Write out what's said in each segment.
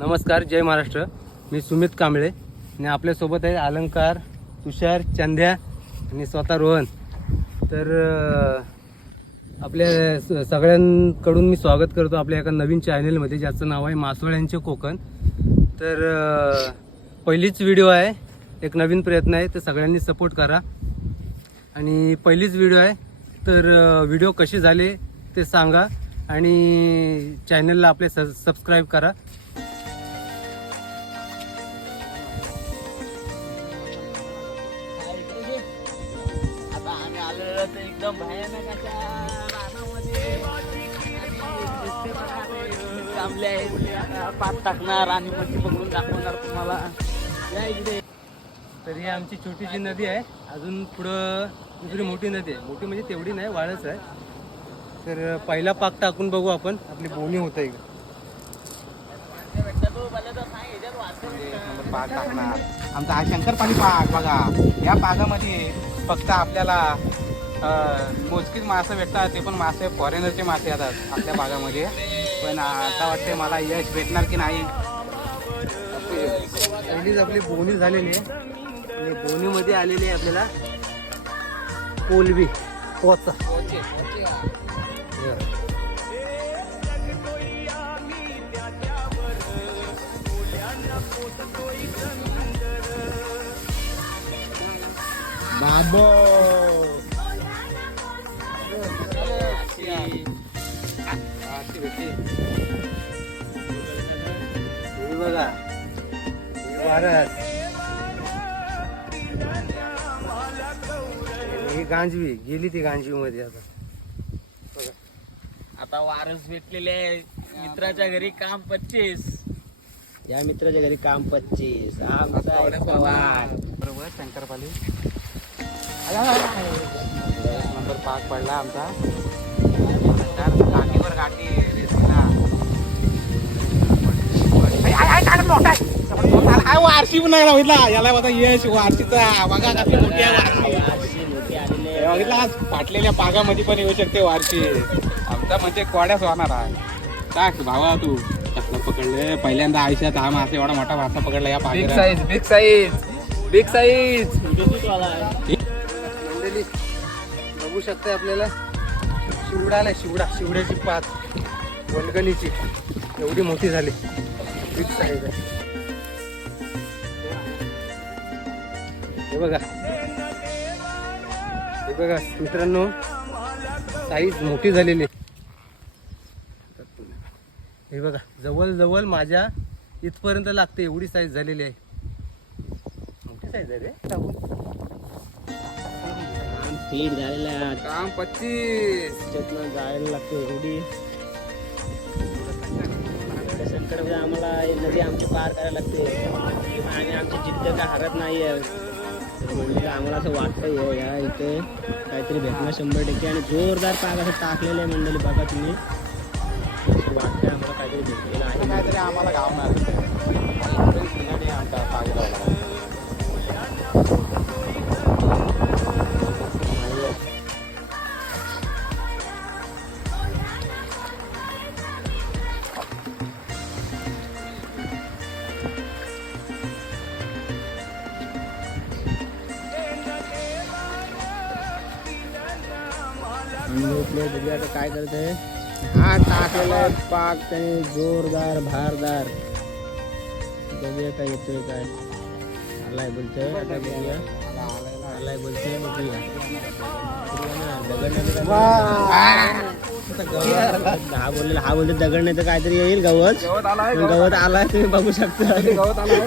नमस्कार जय महाराष्ट्र. मी सुमित कांबळे आणि आपल्यासोबत आहे अलंकार तुषार चंद्या आणि स्वतः रोहन. तर आपल्या स- सगळ्यांकडून मी स्वागत करतो आपल्या एका नवीन चॅनलमध्ये ज्याचं नाव आहे मासवळ्यांचे कोकण. तर पहिलीच व्हिडिओ आहे. एक नवीन प्रयत्न आहे तर सगळ्यांनी सपोर्ट करा. आणि पहिलीच व्हिडिओ आहे तर व्हिडिओ कसे झाले ते सांगा. आणि चॅनलला आपले स सबस्क्राईब करा. ते आहेत. पात टाकणार आणि मच्छी पकडून दाखवणार तुम्हाला. या इकडे. तर ही आमची छोटीशी नदी आहे. अजून पुढं दुसरी मोठी नदी आहे. मोठी म्हणजे तेवढी नाही वाळच आहे. तर पहिला पाक टाकून बघू आपण. आपली बोनी होत आहे पाक टाकणार. आमचा हा शंकरपाणी पाक बघा. या पाकामध्ये फक्त आपल्याला मोजकीच मासे भेटतात ते पण मासे फॉरेनरचे मासे येतात आपल्या भागामध्ये. पण आता वाटते मला यश भेटणार की नाही. पहिलीच आपली बोनी झालेली आहे. आणि बोनीमध्ये आलेली आहे आपल्याला कोलबी पोचा बाबो! बघा. हे वारस ही गांजवी गेली ती गांजवी मध्ये आता. बघा. आता वारस भेटलेले आहे. मित्राच्या घरी काम पच्चीस. या मित्राच्या घरी काम पच्चीस. आमचा बरोबर शंकरपाली. नंबर पाक पडला आमचा. गाठीवर गाठी. काय मोठा. वारशी पण नाही बघितला याला बघा यश वारशीचा बघा कसली मोठी आहे आहे. बघितला आज फाटलेल्या पागामध्ये पण येऊ शकते वारशी आमचा म्हणजे कोड्याच होणार आहे. टाक भावा तू. कसलं पकडलं पहिल्यांदा आयुष्यात हा मासे एवढा मोठा मासा पकडला या बिग साईज बिग साईज आहे. मंडळी बघू शकता आपल्याला. शिवडा आलाय शिवडा. शिवड्याची पात. वलगणीची एवढी मोठी झाली. बिग साईज आहे हे बघा. हे बघा मित्रांनो साईज मोठी झालेली आहे. हे बघा जवळ जवळ माझ्या इथपर्यंत लागते एवढी साईज झालेली आहे. मोठी साईज आहे रे. काम पच्चीस. जायला लागते एवढी. सर्व आम्हाला नदी आमची पार करायला लागते. आणि आमची जिद्द काय हरत नाही आहे म्हणजे आम्हाला असं वाटतं या इथे काहीतरी भेटणार शंभर टक्के. आणि जोरदार पाक असं टाकलेलं आहे मंडळी बघा तुम्ही. असं वाटतंय आम्हाला काहीतरी भेटलेलं आहे. काहीतरी आम्हाला गावणार आमचा पागोला करत. हा टाकलेला आहे पाक त्याने जोरदार भारदार. बघूया काय येतोय काय. आलाय बोलतोय. आता बघूया. आलाय बोलतोय बघूया. हा बोललेला हा बोलतो दगड नाही तर काहीतरी येईल गवत. गवत आलाय पण गवत आलाय तुम्ही बघू शकता. गवत आलाय.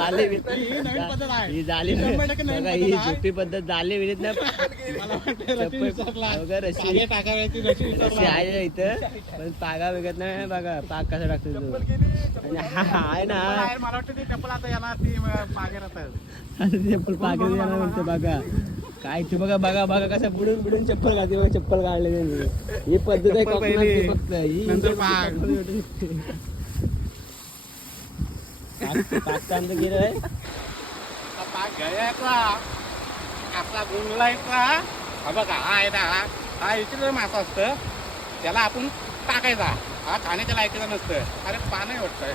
झाले. ही झाली ही. झोपी पद्धत झाली विनीत ना. मला वाटतं रशी विसरला. अवघड रशी. कागे टाकायची रशी अशी विसरला. आहे ना इथं. पण पागा बघत नाही बघा पाक कसा टाकतो चप्पल आणि चप्पल हा आहे ना. चप्पल मला वाटतं ती चप्पल आता येणार ती पागल जाणार म्हणते बघा. काय ते बघा बघा बघा कसं बुडून बुडून चप्पल घालते बघा चप्पल काढले ही पद्धत आहे चप्पल फक्त. ही नंतर पाग. गिर आहे आता पाक घ्यायचा आपला गुंगलायचा हा बघा हा आहे ना हा- हा इकडे मासा असतं त्याला आपण टाकायचा हा खाण्याच्या लायकीचा नसतं अरे पानं वाटतंय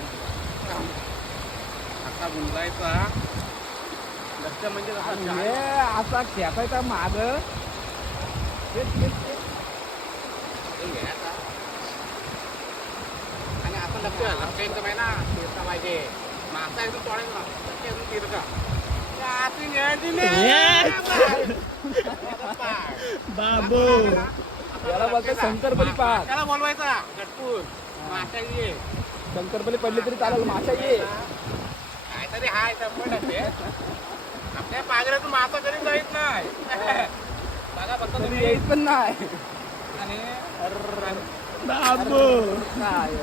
असा गुंगलायचा लक्ष म्हणजे असा असा खेपायचा माग आणि आपण लक्ष लक्ष एकदम आहे ना फिरता पाहिजे बाबू. याला शंकरपली पाक त्याला बोलवायचा. गटपूर मासा ये. शंकरपली पडली तरी चालेल मासा ये. काहीतरी हाय शंभर टक्के. आपल्या पागऱ्यातून मासा कधी जाईत नाही. बघा फक्त तुम्ही येत पण नाही. आणि बाबू. काय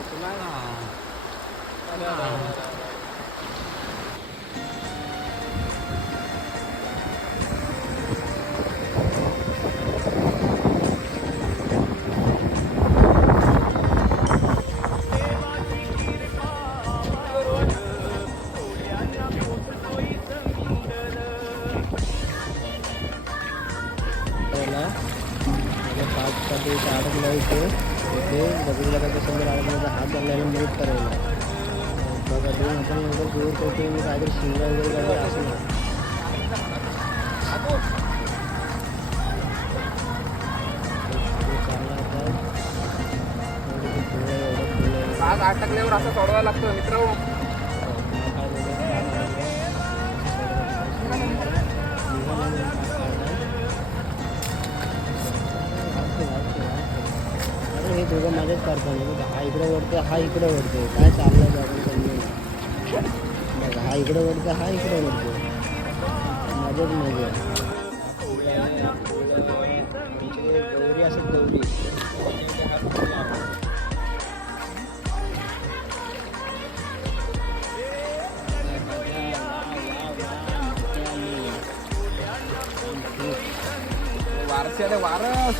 अटकल्यावर असं सोडवायला लागतं मित्र काय बोलू? काय बोलू? निघाला नाही पाक काढला. अरे हे दोघं मजाच करताना बघा हा इकडे वळतो हा इकडे वळतो काय चाललंय बघा समजून बघा हा इकडे वळतो हा इकडे वळतो मजाच मजा वारशाने वारस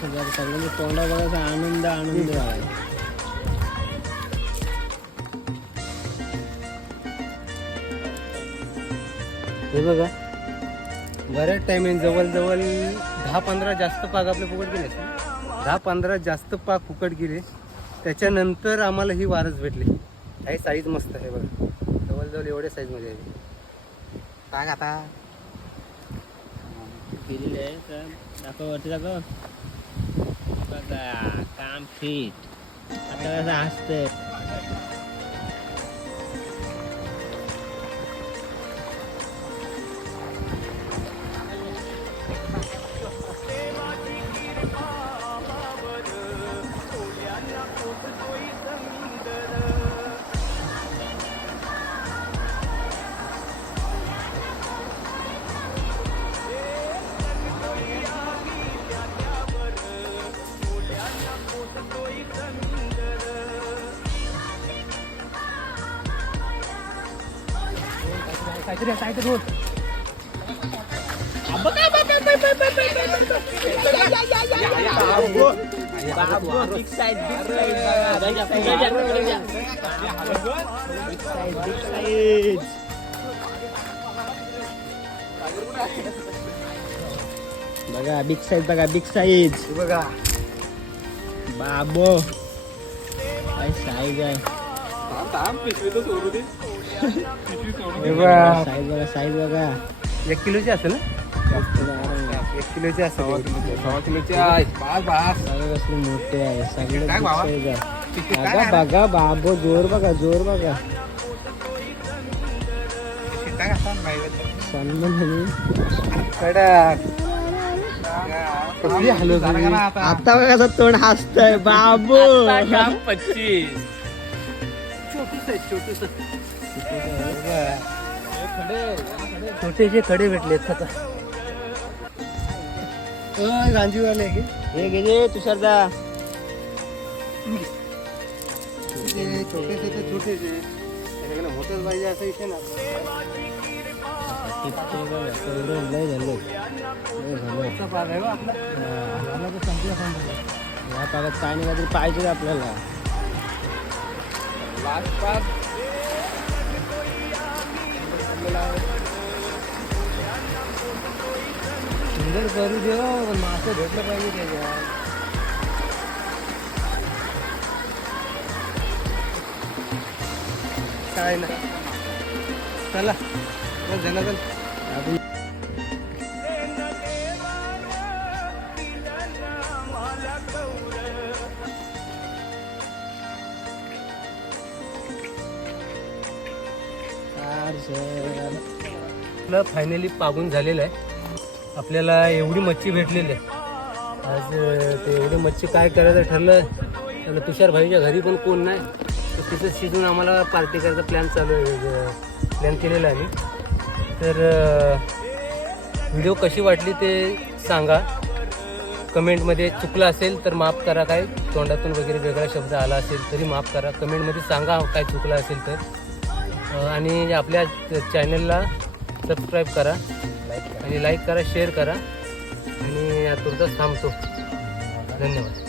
सगळ्यांच्या तोंडा बघायचा आनंद आनंद आहे हे बघा. बऱ्याच टायमिंग जवळजवळ दहा पंधरा जास्त पाक आपले फुकट गेले. दहा पंधरा जास्त पाक फुकट गेले. त्याच्यानंतर आम्हाला ही वारस भेटली. काही साईज मस्त आहे बघा. जवळजवळ एवढ्या साईजमध्ये आहे. पाक आता. केलेली आहे तर दाखव वरती दाखव बघा काहीतरी काहीतरी होत बघा बिग साईज बघा बिग साईज बघा बाबो काय साईज आहे बघा साईज बघा. साईज बघा एक किलोची असेल ना? एक किलोची असेल. सव्वा किलोची. आहे. बास बास. सगळे कसले मोठे आहे. सगळे काय size आहे बघा बाबो जोर बघा जोर बघा. आता. सन्मान कडक. कसली झालं बघा कसं तोंड हसतंय. बाबू. पच्चीस. छोटूस आहे छोटूस छोटेसे खडे भेटलेत आता. गांजीवाले की हे. जे तुषारदा. ते छोटेसे ते छोटेसे त्याच्याकडे मोठंच पाहिजे असं इथे ना. लय झालं लय झालं मोठा बाग आहे बा आपला. झाला तर संपला संपला या पागात काय नाही काहीतरी पाहिजे आपल्याला. ऑर्डर करू दे पण मासे भेटलं पाहिजे त्याच्यात काय ना चला चल जंगल आपण फायनली पागून झालेलं आहे. आपल्याला एवढी मच्छी भेटलेली आहे. आज ते एवढी मच्छी काय करायचं ठरलं त्याला तुषार भाईच्या घरी पण कोण नाही. तर तिथं शिजून आम्हाला पार्टी करायचा प्लॅन चालू आहे. प्लॅन केलेला आहे मी. तर व्हिडिओ कशी वाटली ते सांगा. कमेंटमध्ये चुकलं असेल तर माफ करा काय तोंडातून वगैरे वेगळा शब्द आला असेल तरी माफ करा. कमेंटमध्ये सांगा हो काय चुकलं असेल तर. आणि आपल्या चॅनलला सबस्क्राईब करा. आणि लाईक करा शेअर करा. आणि तुर्तास थांबतो. धन्यवाद.